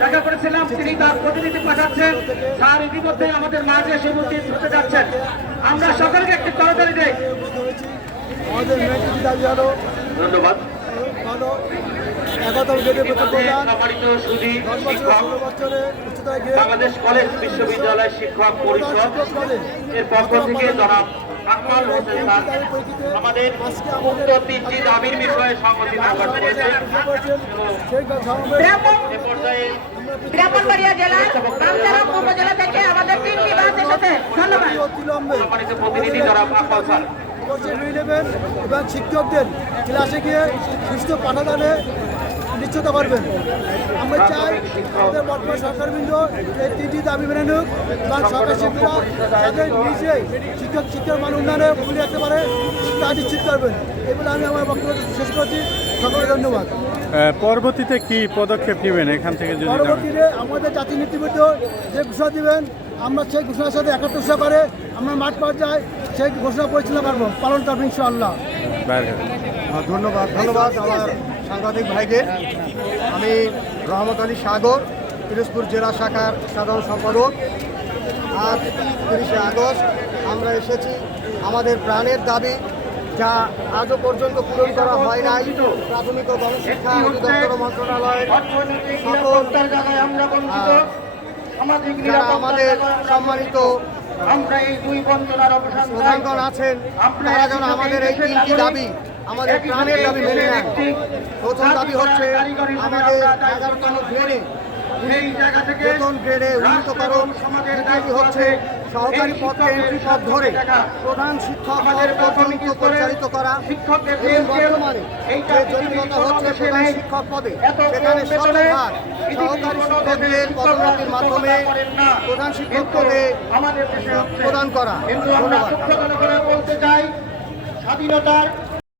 দেখা করেছিলাম। তিনি তার প্রতিনিধি পাঠাচ্ছেন। স্যার ইতিমধ্যে আমাদের মাঝে এসে উপস্থিত হতে যাচ্ছেন। আমরা সকলকে একটি দেই। ধন্যবাদ। বাংলাদেশ কলেজ বিশ্ববিদ্যালয় শিক্ষক পরিষদ। এর পক্ষ থেকে জনাব আকমাল হোসেন স্যার আমাদের উক্ত তিনটি দাবির বিষয়ে সংহতি প্রকাশ করেছেন এ পর্যায়ে ব্রাহ্মণবাড়িয়া জেলার রামচরণ উপজেলা থেকে আমাদের তিনটি বাস এসেছে। ধন্যবাদ। প্রতিনিধি জনাব আকমাল স্যার নেবেন এবং শিক্ষকদের ক্লাসে গিয়ে সুস্থ পাঠাদানে নিশ্চয়তা করবেন আমরা চাই আমাদের বর্তমান সরকারবৃন্দ এই তিনটি দাবি মেনে নিক এবং সরকার শিক্ষকরা যাতে নিজেই শিক্ষক শিক্ষক মান উন্নয়নে ভূমিকা রাখতে পারে তা নিশ্চিত করবেন। এই বলে আমি আমার বক্তব্য শেষ করছি। সকলকে ধন্যবাদ। পরবর্তীতে কি পদক্ষেপ নেবেন এখান থেকে যদি পরবর্তীতে আমাদের জাতীয় নীতিবদ্ধ যে ঘোষণা দিবেন আমরা সেই ঘোষণার সাথে একাত্তর করে আমরা মাঠ পর্যায়ে সেই ঘোষণা পরিচালনা করব পালন করব ইনশাআল্লাহ। ধন্যবাদ ধন্যবাদ। আমার সাংবাদিক ভাইকে আমি রহমত আলী সাগর পিরোজপুর জেলা শাখার সাধারণ সম্পাদক। আজ তিরিশে আগস্ট আমরা এসেছি আমাদের প্রাণের দাবি যা আজও পর্যন্ত পূরণ করা হয় নাই। প্রাথমিক ও গণশিক্ষা অধিদপ্তর মন্ত্রণালয়ের সকল যারা আমাদের সম্মানিত প্রধানগণ আছেন তারা যেন আমাদের এই তিনটি দাবি আমাদের প্রাণের দাবি মেনে নেন প্রথম দাবি হচ্ছে আমাদের এগারোতম গ্রেডে সেই জায়গা থেকে বেতন গ্রেডে উন্নীতকরণ দ্বিতীয়টি হচ্ছে সহকারী এন্ট্রি ধরে প্রধান শিক্ষক পর্যন্ত পরিচালিত করা শিক্ষকদের বর্তমানে যে জটিলতা হচ্ছে প্রধান শিক্ষক পদে এত সেখানে কম সহকারী শিক্ষকদের পদোন্নতির মাধ্যমে প্রধান শিক্ষক পদে। প্রদান করা। ধন্যবাদ। স্বাধীনতার